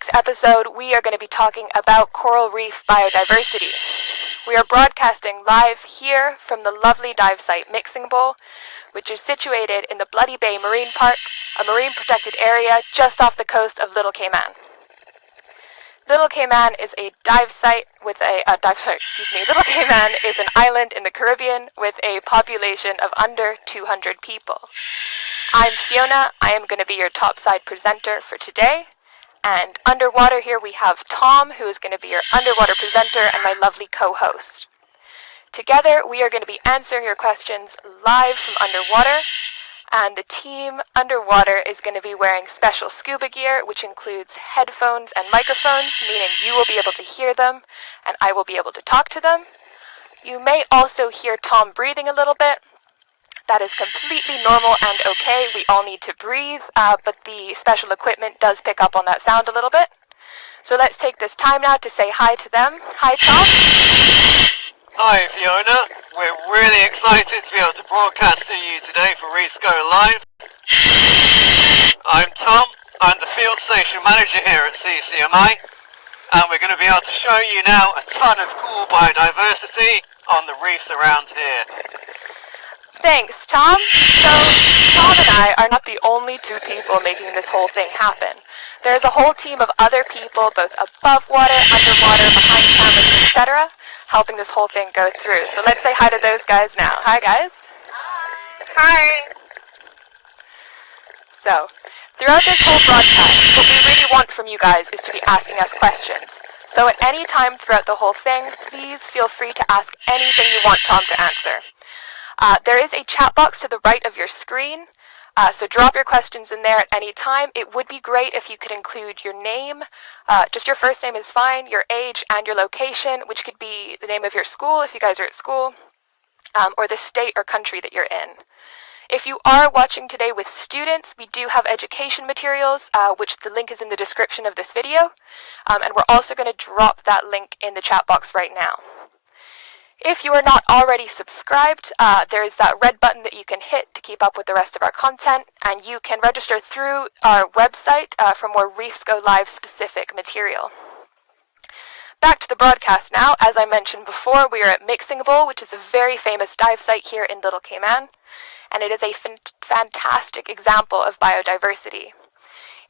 week's episode, we are going to be talking about coral reef biodiversity. We are broadcasting live here from the lovely dive site Mixing Bowl, which is situated in the Bloody Bay Marine Park, a marine protected area just off the coast of Little Cayman. Little Cayman is a dive site with Little Cayman is an island in the Caribbean with a population of under 200 people. I'm Fiona. I am going to be your topside presenter for today. And underwater here we have Tom, who is going to be your underwater presenter and my lovely co-host. Together we are going to be answering your questions live from underwater, and the team underwater is going to be wearing special scuba gear, which includes headphones and microphones, meaning you will be able to hear them and I will be able to talk to them. You may also hear Tom breathing a little bit. That is completely normal and okay. We all need to breathe, but the special equipment does pick up on that sound a little bit. So let's take this time now to say hi to them. Hi, Tom. Hi, Fiona. We're really excited to be able to broadcast to you today for Reefs Go Live. I'm Tom. I'm the field station manager here at CCMI, and we're going to be able to show you now a ton of cool biodiversity on the reefs around here. Thanks, Tom. So, Tom and I are not the only two people making this whole thing happen. There's a whole team of other people, both above water, underwater, behind cameras, etc., helping this whole thing go through. So let's say hi to those guys now. Hi, guys. Hi. So, throughout this whole broadcast, what we really want from you guys is to be asking us questions. So at any time throughout the whole thing, please feel free to ask anything you want Tom to answer. There is a chat box to the right of your screen, so drop your questions in there at any time. It would be great if you could include your name, just your first name is fine, your age and your location, which could be the name of your school if you guys are at school, or the state or country that you're in. If you are watching today with students, we do have education materials, which the link is in the description of this video, and we're also going to drop that link in the chat box right now. If you are not already subscribed, there is that red button that you can hit to keep up with the rest of our content, and you can register through our website for more Reefs Go Live specific material. Back to the broadcast now. As I mentioned before, we are at Mixing Bowl, which is a very famous dive site here in Little Cayman, and it is a fantastic example of biodiversity.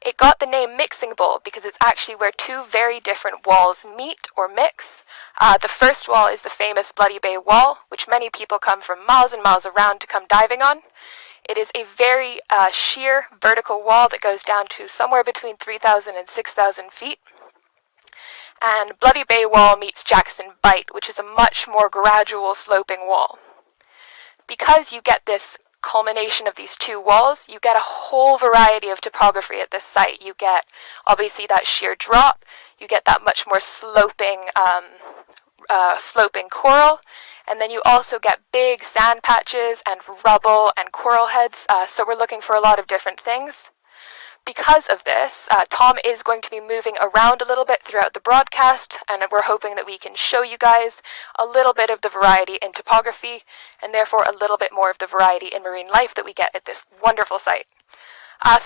It got the name Mixing Bowl because it's actually where two very different walls meet or mix. The first wall is the famous Bloody Bay Wall, which many people come from miles and miles around to come diving on. It is a very sheer vertical wall that goes down to somewhere between 3,000 and 6,000 feet. And Bloody Bay Wall meets Jackson Bight, which is a much more gradual sloping wall. Because you get this culmination of these two walls, you get a whole variety of topography at this site. You get obviously that sheer drop, you get that much more sloping coral, and then you also get big sand patches and rubble and coral heads, so we're looking for a lot of different things. Because of this, Tom is going to be moving around a little bit throughout the broadcast, and we're hoping that we can show you guys a little bit of the variety in topography, and therefore a little bit more of the variety in marine life that we get at this wonderful site.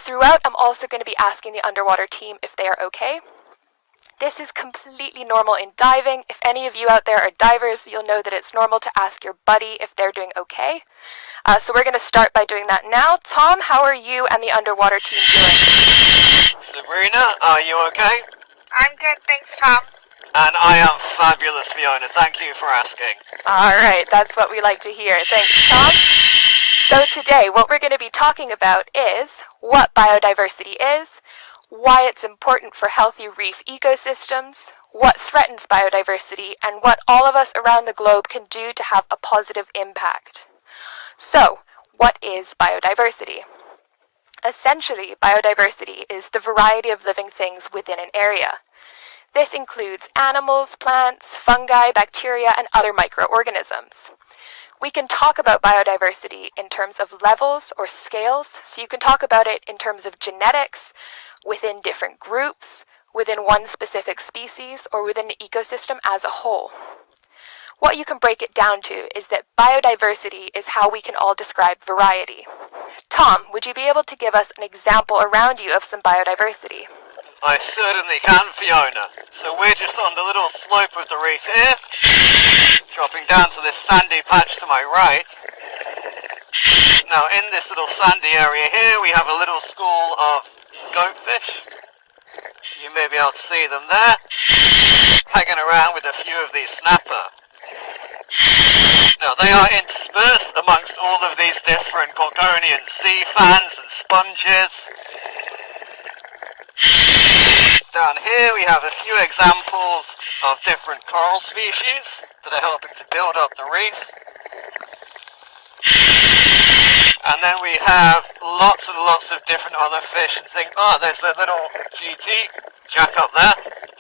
Throughout, I'm also going to be asking the underwater team if they are okay. This is completely normal in diving. If any of you out there are divers, you'll know that it's normal to ask your buddy if they're doing okay. So we're going to start by doing that now. Tom, how are you and the underwater team doing? Sabrina, are you okay? I'm good, thanks, Tom. And I am fabulous, Fiona. Thank you for asking. All right, that's what we like to hear. Thanks, Tom. So today, what we're going to be talking about is what biodiversity is, why it's important for healthy reef ecosystems, what threatens biodiversity, and what all of us around the globe can do to have a positive impact. So, what is biodiversity? Essentially, biodiversity is the variety of living things within an area. This includes animals, plants, fungi, bacteria, and other microorganisms. We can talk about biodiversity in terms of levels or scales, so you can talk about it in terms of genetics, within different groups, within one specific species, or within an ecosystem as a whole. What you can break it down to is that biodiversity is how we can all describe variety. Tom, would you be able to give us an example around you of some biodiversity? I certainly can, Fiona. So we're just on the little slope of the reef here, dropping down to this sandy patch to my right. Now in this little sandy area here we have a little school of goatfish. You may be able to see them there, hanging around with a few of these snapper. Now they are interspersed amongst all of these different Gorgonian sea fans and sponges. Down here we have a few examples of different coral species that are helping to build up the reef. And then we have lots and lots of different other fish and things. Oh, there's a little GT, jack up there,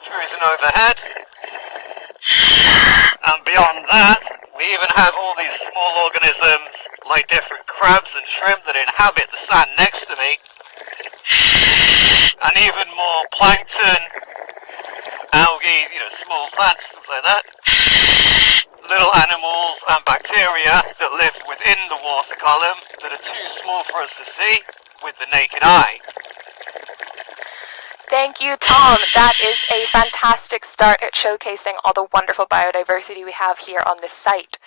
cruising overhead. And beyond that, we even have all these small organisms like different crabs and shrimp that inhabit the sand next to me. And even more plankton, algae, small plants, things like that. Little animals and bacteria that live within the water column that are too small for us to see with the naked eye. Thank you, Tom. That is a fantastic start at showcasing all the wonderful biodiversity we have here on this site.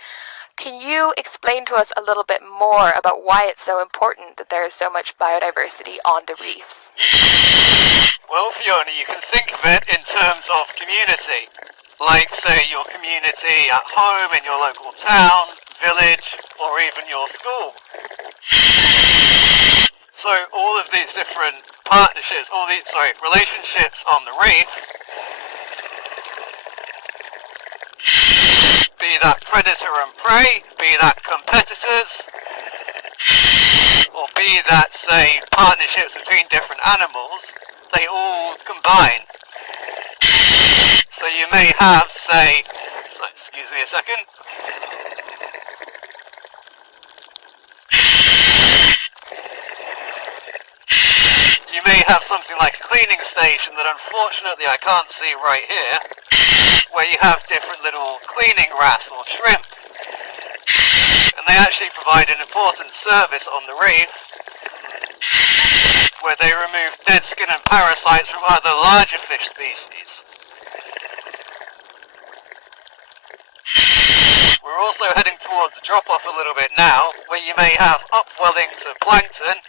Can you explain to us a little bit more about why it's so important that there is so much biodiversity on the reefs? Well, Fiona, you can think of it in terms of community. Like, say, your community at home, in your local town, village, or even your school. So all of these different partnerships, relationships on the reef, be that predator and prey, be that competitors, or be that, say, partnerships between different animals, they all combine. So you may have, say, excuse me a second. You may have something like a cleaning station that unfortunately I can't see right here, where you have different little cleaning wrasse or shrimp. And they actually provide an important service on the reef, where they remove dead skin and parasites from other larger fish species. We're also heading towards the drop-off a little bit now, where you may have upwellings of plankton,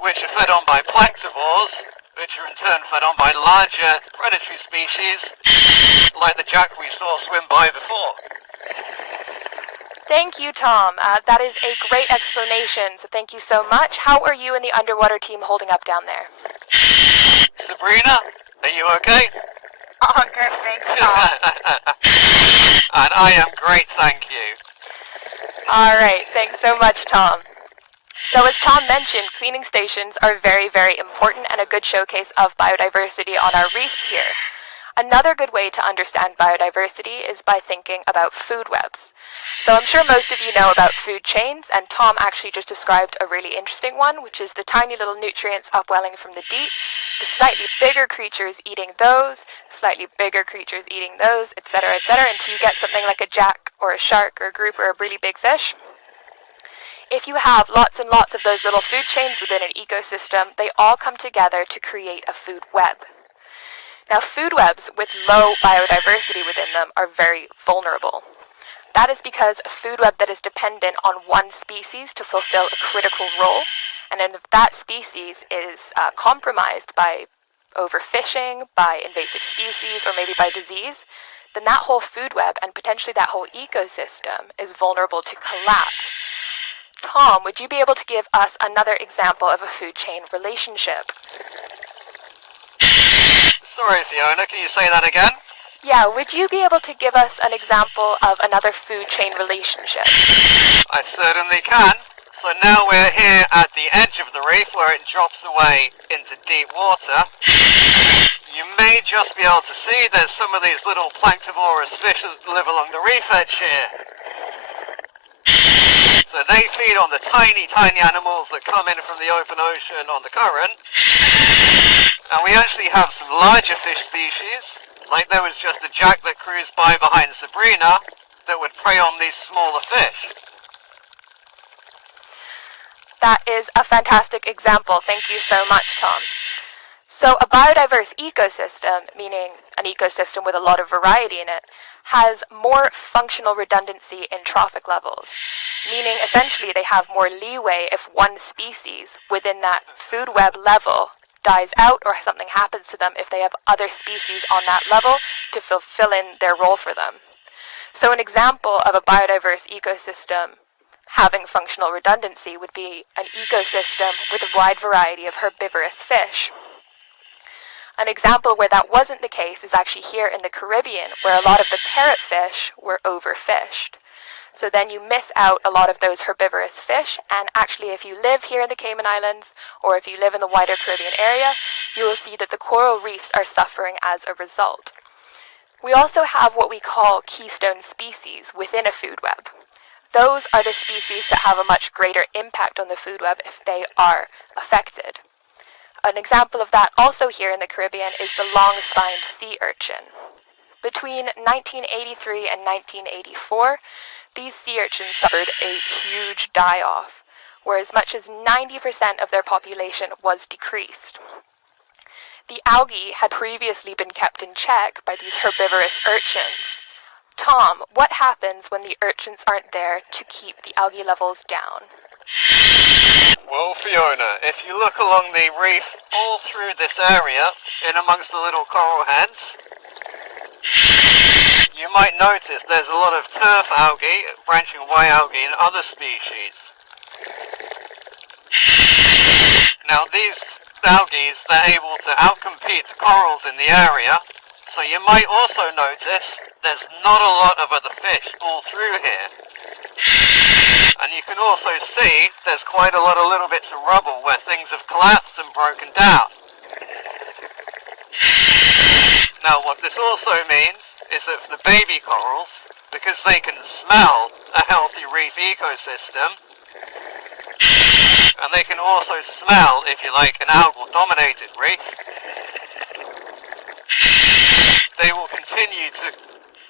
which are fed on by planktivores, which are in turn fed on by larger predatory species, like the jack we saw swim by before. Thank you, Tom. That is a great explanation, so thank you so much. How are you and the underwater team holding up down there? Sabrina, are you okay? Oh, good, thanks, Tom. And I am great, thank you. Alright, thanks so much, Tom. So as Tom mentioned, cleaning stations are very, very important and a good showcase of biodiversity on our reefs here. Another good way to understand biodiversity is by thinking about food webs. So I'm sure most of you know about food chains, and Tom actually just described a really interesting one, which is the tiny little nutrients upwelling from the deep, the slightly bigger creatures eating those, slightly bigger creatures eating those, etc., until you get something like a jack or a shark or a grouper or a really big fish. If you have lots and lots of those little food chains within an ecosystem, they all come together to create a food web. Now, food webs with low biodiversity within them are very vulnerable. That is because a food web that is dependent on one species to fulfill a critical role, and if that species is compromised by overfishing, by invasive species, or maybe by disease, then that whole food web and potentially that whole ecosystem is vulnerable to collapse. Tom, would you be able to give us another example of a food chain relationship? Sorry, Fiona, can you say that again? Yeah, would you be able to give us an example of another food chain relationship? I certainly can. So now we're here at the edge of the reef where it drops away into deep water. You may just be able to see there's some of these little planktivorous fish that live along the reef edge here. So they feed on the tiny, tiny animals that come in from the open ocean on the current. And we actually have some larger fish species, like there was just a jack that cruised by behind Sabrina that would prey on these smaller fish. That is a fantastic example. Thank you so much, Tom. So a biodiverse ecosystem, meaning an ecosystem with a lot of variety in it, has more functional redundancy in trophic levels, meaning essentially they have more leeway if one species within that food web level dies out or something happens to them, if they have other species on that level to fill in their role for them. So an example of a biodiverse ecosystem having functional redundancy would be an ecosystem with a wide variety of herbivorous fish. An example where that wasn't the case is actually here in the Caribbean, where a lot of the parrotfish were overfished. So then you miss out a lot of those herbivorous fish, and actually if you live here in the Cayman Islands, or if you live in the wider Caribbean area, you will see that the coral reefs are suffering as a result. We also have what we call keystone species within a food web. Those are the species that have a much greater impact on the food web if they are affected. An example of that also here in the Caribbean is the long-spined sea urchin. Between 1983 and 1984, these sea urchins suffered a huge die-off, where as much as 90% of their population was decreased. The algae had previously been kept in check by these herbivorous urchins. Tom, what happens when the urchins aren't there to keep the algae levels down? Well, Fiona, if you look along the reef all through this area, in amongst the little coral heads, you might notice there's a lot of turf algae, branching away algae, and other species. Now these algae, they're able to outcompete the corals in the area, so you might also notice there's not a lot of other fish all through here. And you can also see there's quite a lot of little bits of rubble where things have collapsed and broken down. Now what this also means is that for the baby corals, because they can smell a healthy reef ecosystem, and they can also smell, if you like, an algal-dominated reef, they will continue to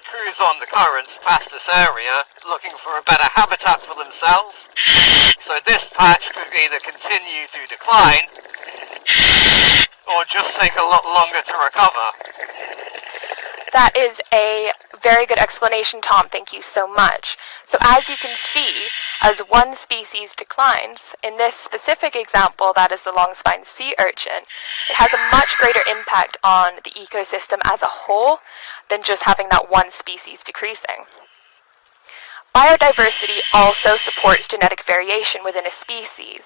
cruise on the currents past this area, looking for a better habitat for themselves. So this patch could either continue to decline, or just take a lot longer to recover. That is a very good explanation, Tom. Thank you so much. So as you can see, as one species declines, in this specific example, that is the long-spined sea urchin, it has a much greater impact on the ecosystem as a whole than just having that one species decreasing. Biodiversity also supports genetic variation within a species,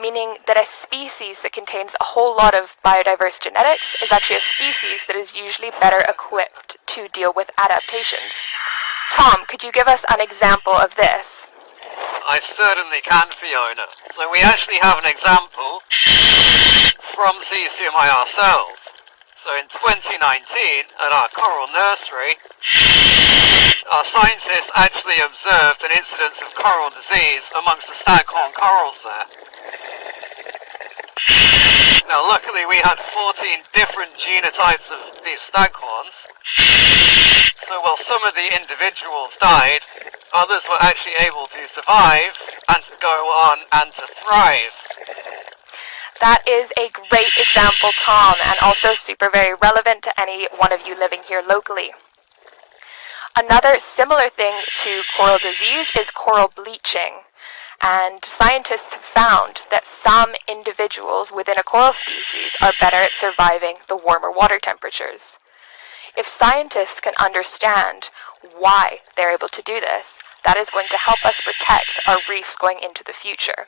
meaning that a species that contains a whole lot of biodiverse genetics is actually a species that is usually better equipped to deal with adaptations. Tom, could you give us an example of this? I certainly can, Fiona. So we actually have an example from CCMI ourselves. So in 2019, at our coral nursery, our scientists actually observed an incidence of coral disease amongst the staghorn corals there. Now luckily we had 14 different genotypes of these staghorns, so while some of the individuals died, others were actually able to survive and to go on and to thrive. That is a great example, Tom, and also very relevant to any one of you living here locally. Another similar thing to coral disease is coral bleaching. And scientists have found that some individuals within a coral species are better at surviving the warmer water temperatures. If scientists can understand why they're able to do this, that is going to help us protect our reefs going into the future.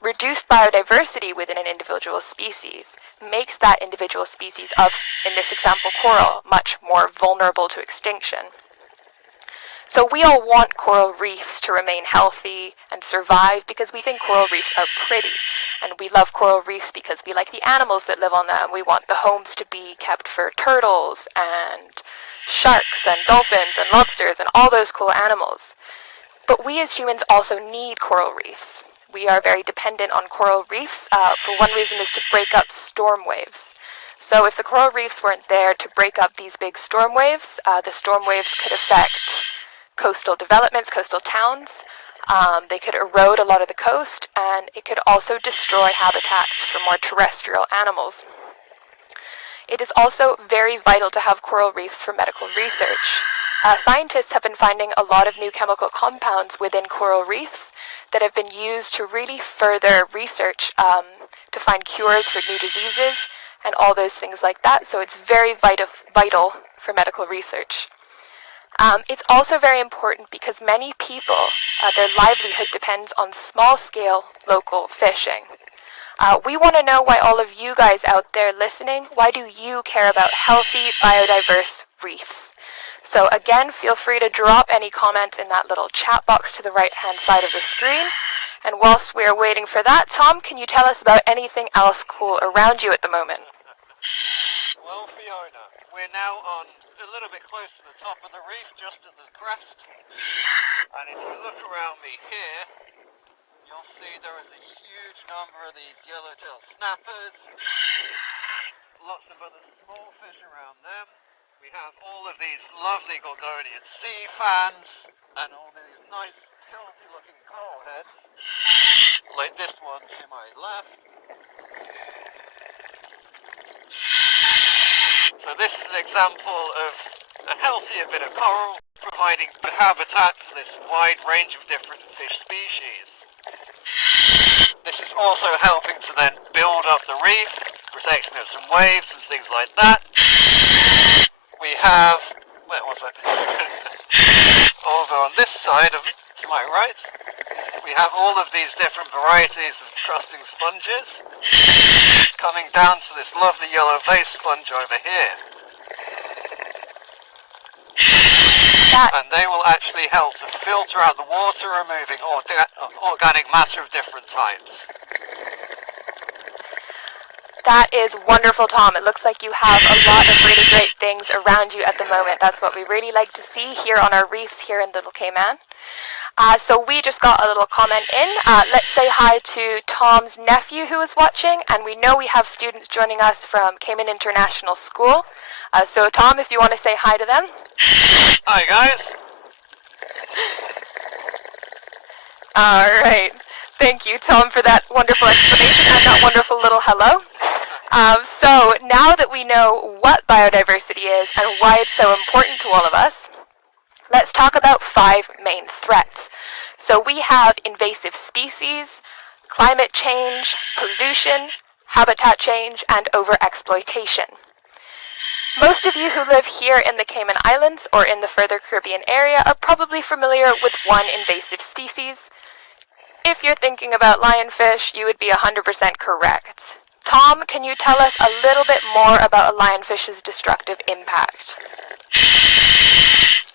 Reduced biodiversity within an individual species makes that individual species of, in this example, coral, much more vulnerable to extinction. So we all want coral reefs to remain healthy and survive because we think coral reefs are pretty. And we love coral reefs because we like the animals that live on them. We want the homes to be kept for turtles and sharks and dolphins and lobsters and all those cool animals. But we as humans also need coral reefs. We are very dependent on coral reefs. For one reason is to break up storm waves. So if the coral reefs weren't there to break up these big storm waves, the storm waves could affect coastal developments, coastal towns. They could erode a lot of the coast, and it could also destroy habitats for more terrestrial animals. It is also very vital to have coral reefs for medical research. Scientists have been finding a lot of new chemical compounds within coral reefs that have been used to really further research to find cures for new diseases and all those things like that. So it's very vital for medical research. It's also very important because many people, their livelihood depends on small-scale local fishing. We want to know why all of you guys out there listening, why do you care about healthy, biodiverse reefs? So again, feel free to drop any comments in that little chat box to the right-hand side of the screen. And whilst we're waiting for that, Tom, can you tell us about anything else cool around you at the moment? Well, Fiona, we're now on a little bit close to the top of the reef, just at the crest. And if you look around me here, you'll see there is a huge number of these yellowtail snappers. Lots of other small fish around them. We have all of these lovely Gorgonian sea fans and all these nice, healthy looking coral heads, like this one to my left. So this is an example of a healthier bit of coral, providing good habitat for this wide range of different fish species. This is also helping to then build up the reef, protection of some waves and things like that. We have, where was it? Over on this side of to my right, we have all of these different varieties of crusting sponges coming down to this lovely yellow vase sponge over here. And they will actually help to filter out the water, removing organic matter of different types. That is wonderful, Tom. It looks like you have a lot of really great things around you at the moment. That's what we really like to see here on our reefs here in Little Cayman. So we just got a little comment in. Let's say hi to Tom's nephew who is watching, and we know we have students joining us from Cayman International School. So Tom, if you want to say hi to them. Hi guys. All right. Thank you, Tom, for that wonderful explanation and that wonderful little hello. So now that we know what biodiversity is and why it's so important to all of us, let's talk about 5 main threats. So we have invasive species, climate change, pollution, habitat change, and overexploitation. Most of you who live here in the Cayman Islands or in the further Caribbean area are probably familiar with one invasive species. If you're thinking about lionfish, you would be 100% correct. Tom, can you tell us a little bit more about a lionfish's destructive impact?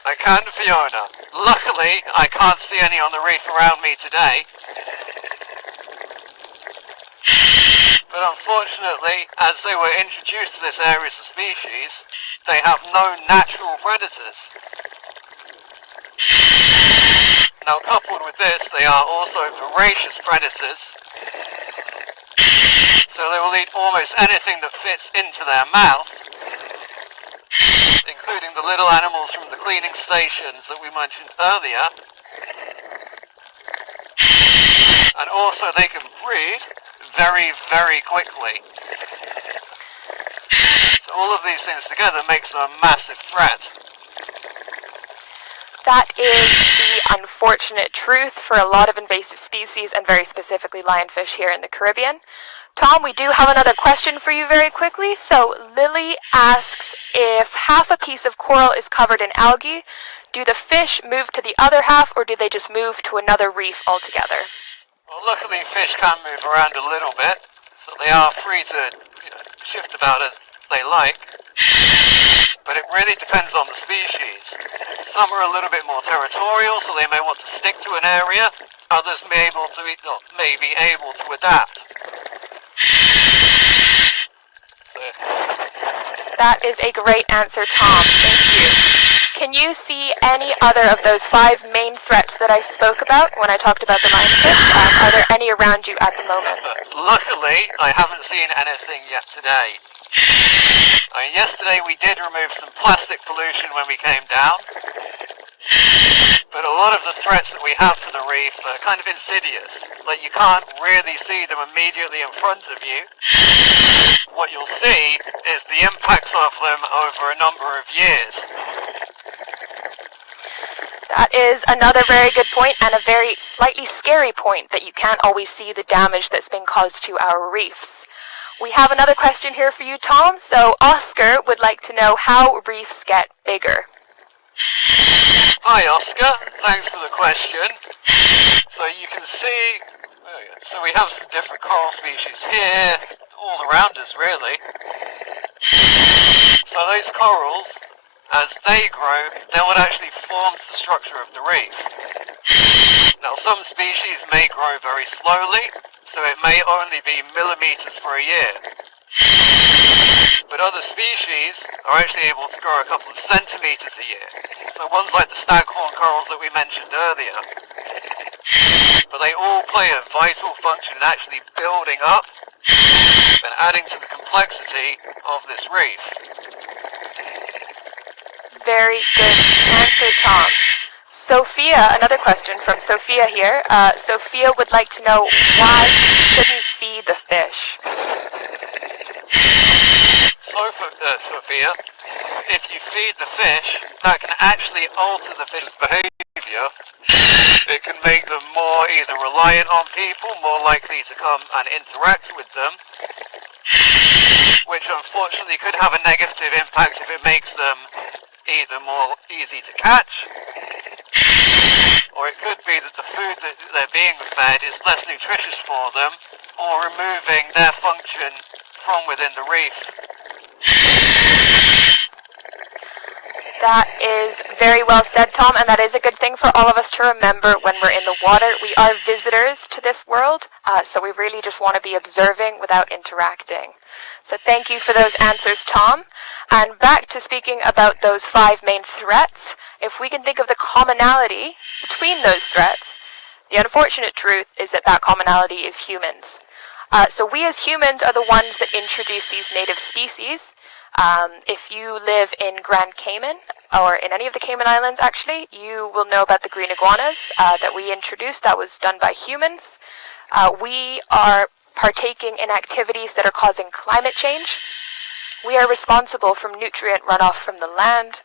I can, Fiona. Luckily, I can't see any on the reef around me today. But unfortunately, as they were introduced to this area as a species, they have no natural predators. Now, coupled with this, they are also voracious predators. So they will eat almost anything that fits into their mouth, including the little animals from the cleaning stations that we mentioned earlier. And also they can breed very, very quickly. So all of these things together makes them a massive threat. That is the unfortunate truth for a lot of invasive species, and very specifically lionfish here in the Caribbean. Tom, we do have another question for you very quickly. So Lily asks, if half a piece of coral is covered in algae, do the fish move to the other half, or do they just move to another reef altogether? Well, luckily fish can move around a little bit, so they are free to shift about as they like. But it really depends on the species. Some are a little bit more territorial, so they may want to stick to an area. Others may be able to adapt. So. That is a great answer, Tom. Thank you. Can you see any other of those 5 main threats that I spoke about when I talked about the lionfish? Are there any around you at the moment? Luckily, I haven't seen anything yet today. Yesterday we did remove some plastic pollution when we came down, but a lot of the threats that we have for the reef are kind of insidious. Like, you can't really see them immediately in front of you, what you'll see is the impacts of them over a number of years. That is another very good point, and a very slightly scary point, that you can't always see the damage that's been caused to our reefs. We have another question here for you, Tom. So Oscar would like to know how reefs get bigger. Hi Oscar, thanks for the question. So you can see, so we have some different coral species here, all around us really. So those corals, as they grow, they're what actually forms the structure of the reef. Now some species may grow very slowly, so it may only be millimeters for a year. But other species are actually able to grow a couple of centimeters a year. So ones like the staghorn corals that we mentioned earlier. But they all play a vital function in actually building up and adding to the complexity of this reef. Very good answer, Tom. Sophia, another question from Sophia here. Sophia would like to know why you shouldn't feed the fish. So, Sophia, if you feed the fish, that can actually alter the fish's behaviour. It can make them more either reliant on people, more likely to come and interact with them, which unfortunately could have a negative impact if it makes them either more easy to catch, or it could be that the food that they're being fed is less nutritious for them, or removing their function from within the reef. That is very well said, Tom, and that is a good thing for all of us to remember when we're in the water. We are visitors to this world, so we really just want to be observing without interacting. So thank you for those answers, Tom. And back to speaking about those 5 main threats, if we can think of the commonality between those threats, the unfortunate truth is that that commonality is humans. So we as humans are the ones that introduce these native species. If you live in Grand Cayman, or in any of the Cayman Islands actually, you will know about the green iguanas that we introduced. That was done by humans. We are partaking in activities that are causing climate change. We are responsible for nutrient runoff from the land.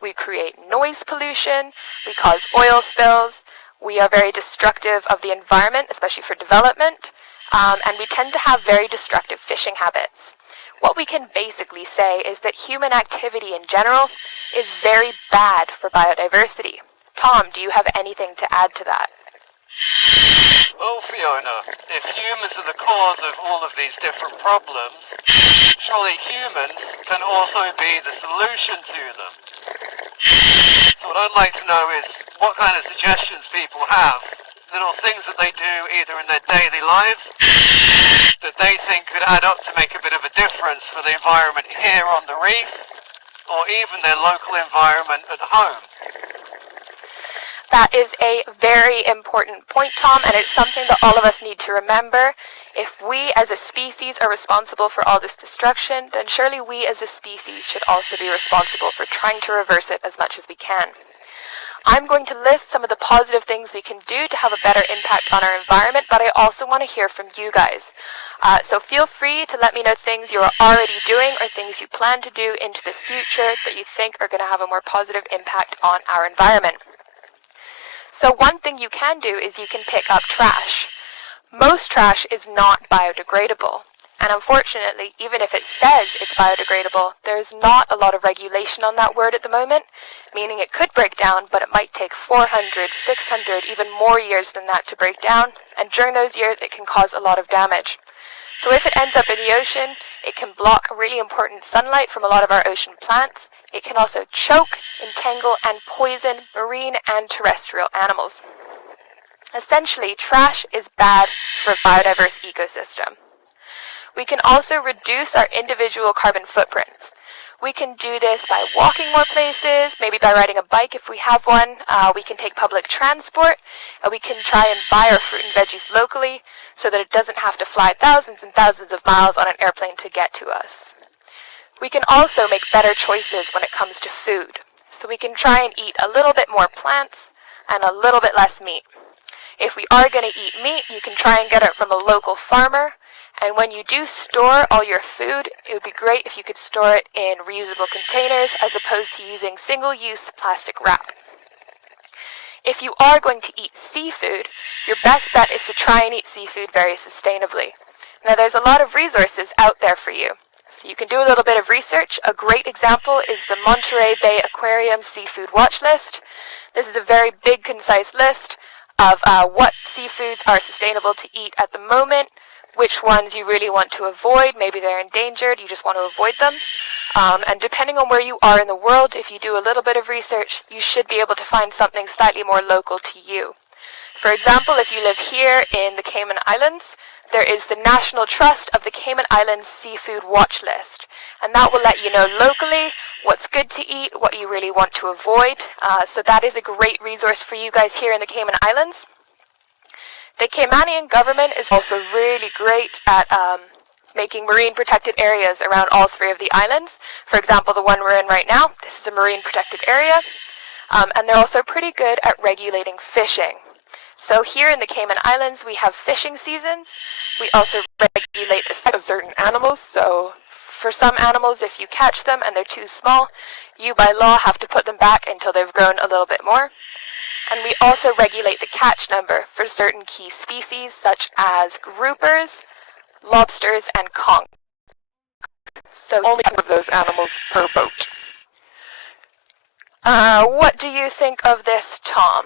We create noise pollution. We cause oil spills. We are very destructive of the environment, especially for development. And we tend to have very destructive fishing habits. What we can basically say is that human activity in general is very bad for biodiversity. Tom, do you have anything to add to that? Well, Fiona, if humans are the cause of all of these different problems, surely humans can also be the solution to them. So what I'd like to know is what kind of suggestions people have, little things that they do either in their daily lives that they think could add up to make a bit of a difference for the environment here on the reef, or even their local environment at home. That is a very important point, Tom, and it's something that all of us need to remember. If we as a species are responsible for all this destruction, then surely we as a species should also be responsible for trying to reverse it as much as we can. I'm going to list some of the positive things we can do to have a better impact on our environment, but I also want to hear from you guys. So feel free to let me know things you are already doing or things you plan to do into the future that you think are going to have a more positive impact on our environment. So one thing you can do is you can pick up trash. Most trash is not biodegradable. And unfortunately, even if it says it's biodegradable, there's not a lot of regulation on that word at the moment, meaning it could break down, but it might take 400, 600, even more years than that to break down, and during those years it can cause a lot of damage. So if it ends up in the ocean, it can block really important sunlight from a lot of our ocean plants. It can also choke, entangle, and poison marine and terrestrial animals. Essentially, trash is bad for a biodiverse ecosystem. We can also reduce our individual carbon footprints. We can do this by walking more places, maybe by riding a bike if we have one. We can take public transport, and we can try and buy our fruit and veggies locally so that it doesn't have to fly thousands and thousands of miles on an airplane to get to us. We can also make better choices when it comes to food. So we can try and eat a little bit more plants and a little bit less meat. If we are going to eat meat, you can try and get it from a local farmer, And when you do store all your food, it would be great if you could store it in reusable containers as opposed to using single-use plastic wrap. If you are going to eat seafood, your best bet is to try and eat seafood very sustainably. Now, there's a lot of resources out there for you. So you can do a little bit of research. A great example is the Monterey Bay Aquarium Seafood Watch List. This is a very big, concise list of what seafoods are sustainable to eat at the moment, which ones you really want to avoid. Maybe they're endangered, you just want to avoid them. And depending on where you are in the world, if you do a little bit of research, you should be able to find something slightly more local to you. For example, if you live here in the Cayman Islands, there is the National Trust of the Cayman Islands Seafood Watch List, and that will let you know locally what's good to eat, what you really want to avoid. So that is a great resource for you guys here in the Cayman Islands. The Caymanian government is also really great at making marine protected areas around all three of the islands. For example, the one we're in right now, this is a marine protected area, and they're also pretty good at regulating fishing. So here in the Cayman Islands, we have fishing seasons. We also regulate the size of certain animals. So for some animals, if you catch them and they're too small, you by law have to put them back until they've grown a little bit more. And we also regulate the catch number for certain key species, such as groupers, lobsters, and conch. So only one of those animals per boat. What do you think of this, Tom?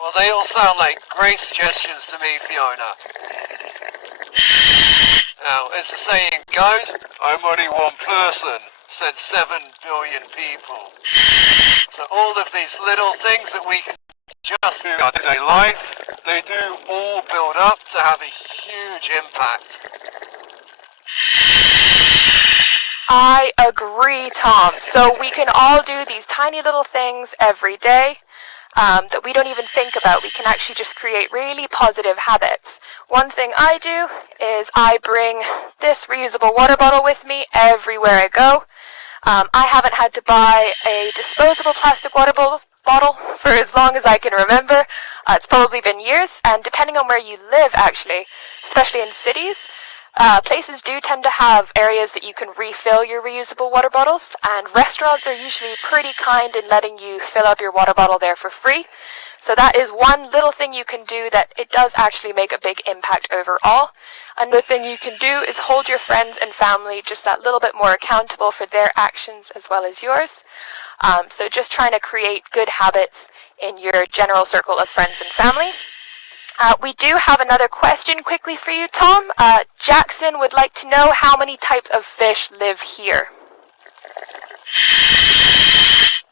Well, they all sound like great suggestions to me, Fiona. Now, as the saying goes, I'm only one person, said 7 billion people. So all of these little things that we can just do in our day-to-day life, they do all build up to have a huge impact. I agree, Tom. So we can all do these tiny little things every day that we don't even think about. We can actually just create really positive habits. One thing I do is I bring this reusable water bottle with me everywhere I go. I haven't had to buy a disposable plastic water bottle for as long as I can remember. It's probably been years, and depending on where you live, actually, especially in cities, places do tend to have areas that you can refill your reusable water bottles, and restaurants are usually pretty kind in letting you fill up your water bottle there for free. So that is one little thing you can do that it does actually make a big impact overall. Another thing you can do is hold your friends and family just that little bit more accountable for their actions as well as yours. So just trying to create good habits in your general circle of friends and family. We do have another question quickly for you, Tom. Jackson would like to know how many types of fish live here.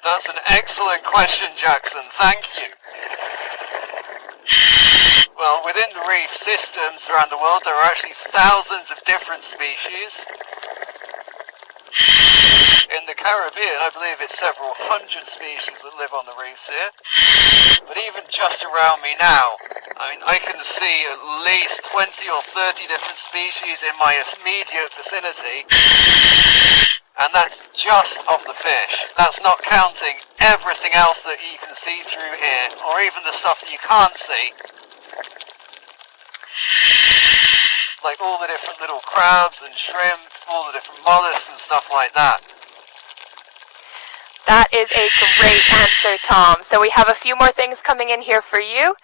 That's an excellent question, Jackson. Thank you. Well, within the reef systems around the world, there are actually thousands of different species. In the Caribbean, I believe it's several hundred species that live on the reefs here. But even just around me now, I can see at least 20 or 30 different species in my immediate vicinity. And that's just of the fish. That's not counting everything else that you can see through here, or even the stuff that you can't see. Like all the different little crabs and shrimp, all the different mollusks and stuff like that. That is a great answer, Tom. So we have a few more things coming in here for you,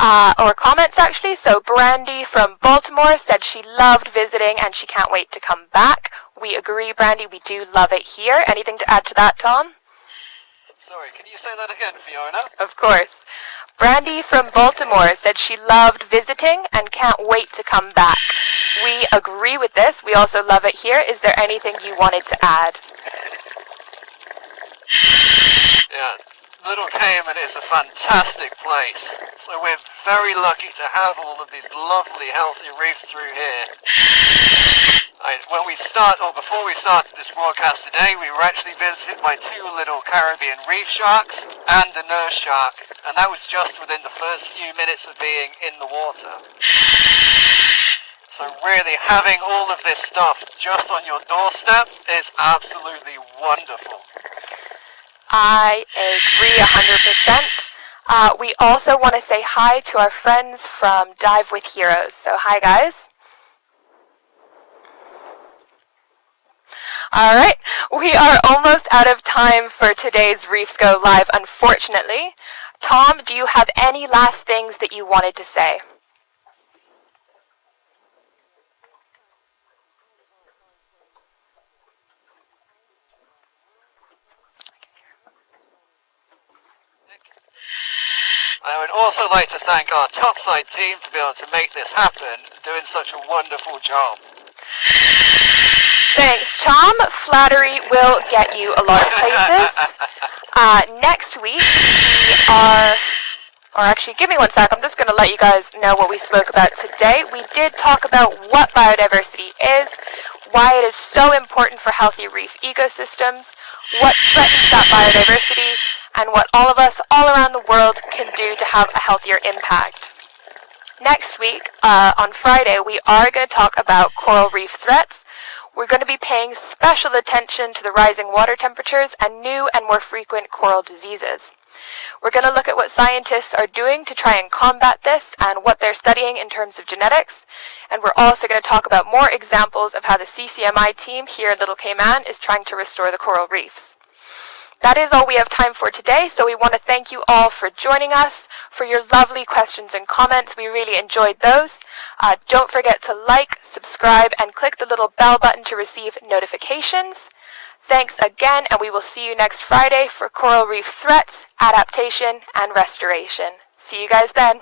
or comments actually. So Brandy from Baltimore said she loved visiting and she can't wait to come back. We agree, Brandy, we do love it here. Anything to add to that, Tom? Sorry, can you say that again, Fiona? Of course. Brandy from Baltimore said she loved visiting and can't wait to come back. We agree with this. We also love it here. Is there anything you wanted to add? Yeah, Little Cayman is a fantastic place. So we're very lucky to have all of these lovely, healthy reefs through here. Before we started this broadcast today, we were actually visited by 2 little Caribbean reef sharks and a nurse shark, and that was just within the first few minutes of being in the water. So really, having all of this stuff just on your doorstep is absolutely wonderful. I agree 100%. We also want to say hi to our friends from Dive with Heroes. So hi guys. Alright, we are almost out of time for today's Reefs Go Live, unfortunately. Tom, do you have any last things that you wanted to say? I would also like to thank our topside team for being able to make this happen, doing such a wonderful job. Thanks, Tom. Flattery will get you a lot of places. Next week, we are... Or actually, give me one sec. I'm just going to let you guys know what we spoke about today. We did talk about what biodiversity is, why it is so important for healthy reef ecosystems, what threatens that biodiversity, and what all of us all around the world can do to have a healthier impact. Next week, on Friday, we are going to talk about coral reef threats. We're going to be paying special attention to the rising water temperatures and new and more frequent coral diseases. We're going to look at what scientists are doing to try and combat this and what they're studying in terms of genetics. And we're also going to talk about more examples of how the CCMI team here in Little Cayman is trying to restore the coral reefs. That is all we have time for today, so we want to thank you all for joining us, for your lovely questions and comments. We really enjoyed those. Don't forget to like, subscribe, and click the little bell button to receive notifications. Thanks again, and we will see you next Friday for coral reef threats, adaptation, and restoration. See you guys then.